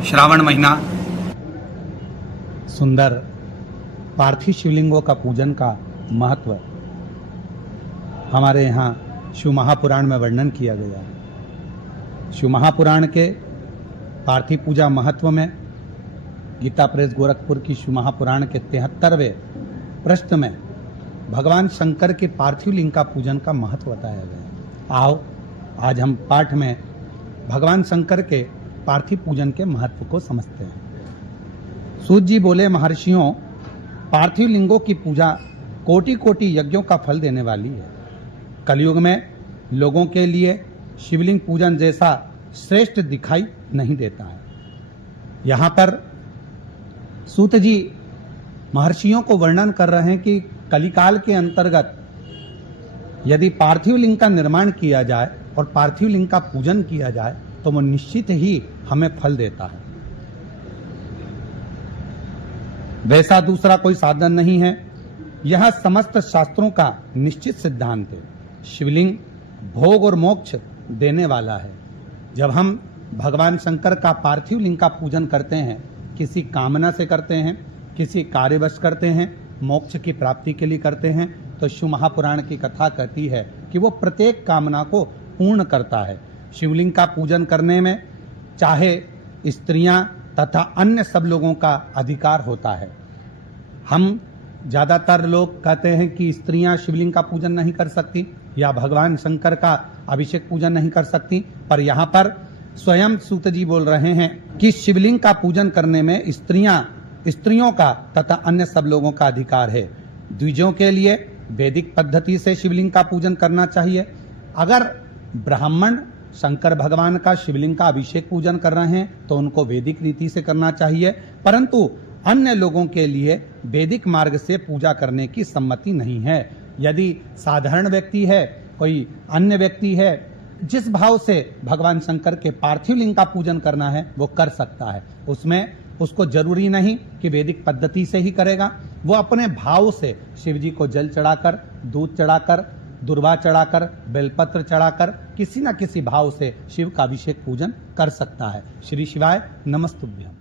श्रावण महीना। सुंदर पार्थिव शिवलिंगों का पूजन का महत्व हमारे यहाँ शिव महापुराण में वर्णन किया गया है। शिव महापुराण के पार्थिव पूजा महत्व में गीता प्रेस गोरखपुर की शिव महापुराण के 73वें पृष्ठ में भगवान शंकर के पार्थिव लिंग का पूजन का महत्व बताया गया। आओ आज हम पाठ में भगवान शंकर के पार्थिव पूजन के महत्व को समझते हैं। सूत जी बोले, महर्षियों, पार्थिव लिंगों की पूजा कोटि कोटि यज्ञों का फल देने वाली है। कलयुग में लोगों के लिए शिवलिंग पूजन जैसा श्रेष्ठ दिखाई नहीं देता है। यहाँ पर सूत जी महर्षियों को वर्णन कर रहे हैं कि कलिकाल के अंतर्गत यदि पार्थिव लिंग का निर्माण किया जाए और पार्थिव लिंग का पूजन किया जाए तो वो निश्चित ही हमें फल देता है। वैसा दूसरा कोई साधन नहीं है। यह समस्त शास्त्रों का निश्चित सिद्धांत है। शिवलिंग भोग और मोक्ष देने वाला है। जब हम भगवान शंकर का पार्थिव लिंग का पूजन करते हैं, किसी कामना से करते हैं, किसी कार्यवश करते हैं, मोक्ष की प्राप्ति के लिए करते हैं, तो शिव महापुराण की कथा कहती है कि वो प्रत्येक कामना को पूर्ण करता है। शिवलिंग का पूजन करने में चाहे स्त्रियां तथा अन्य सब लोगों का अधिकार होता है। हम ज्यादातर लोग कहते हैं कि स्त्रियां शिवलिंग का पूजन नहीं कर सकती या भगवान शंकर का अभिषेक पूजन नहीं कर सकती, पर यहाँ पर स्वयं सूत जी बोल रहे हैं कि शिवलिंग का पूजन करने में स्त्रियों का तथा अन्य सब लोगों का अधिकार है। द्विजों के लिए वैदिक पद्धति से शिवलिंग का पूजन करना चाहिए। अगर ब्राह्मण शंकर भगवान का शिवलिंग का अभिषेक पूजन कर रहे हैं तो उनको वैदिक रीति से करना चाहिए, परंतु अन्य लोगों के लिए वैदिक मार्ग से पूजा करने की सम्मति नहीं है। यदि साधारण व्यक्ति है, कोई अन्य व्यक्ति है, जिस भाव से भगवान शंकर के पार्थिव लिंग का पूजन करना है वो कर सकता है। उसमें उसको जरूरी नहीं कि वैदिक पद्धति से ही करेगा। वो अपने भाव से शिव जी को जल चढ़ाकर, दूध चढ़ाकर, दुर्वा चढ़ाकर, बेलपत्र चढ़ाकर किसी न किसी भाव से शिव का अभिषेक पूजन कर सकता है। श्री शिवाय नमस्तुभ्यं।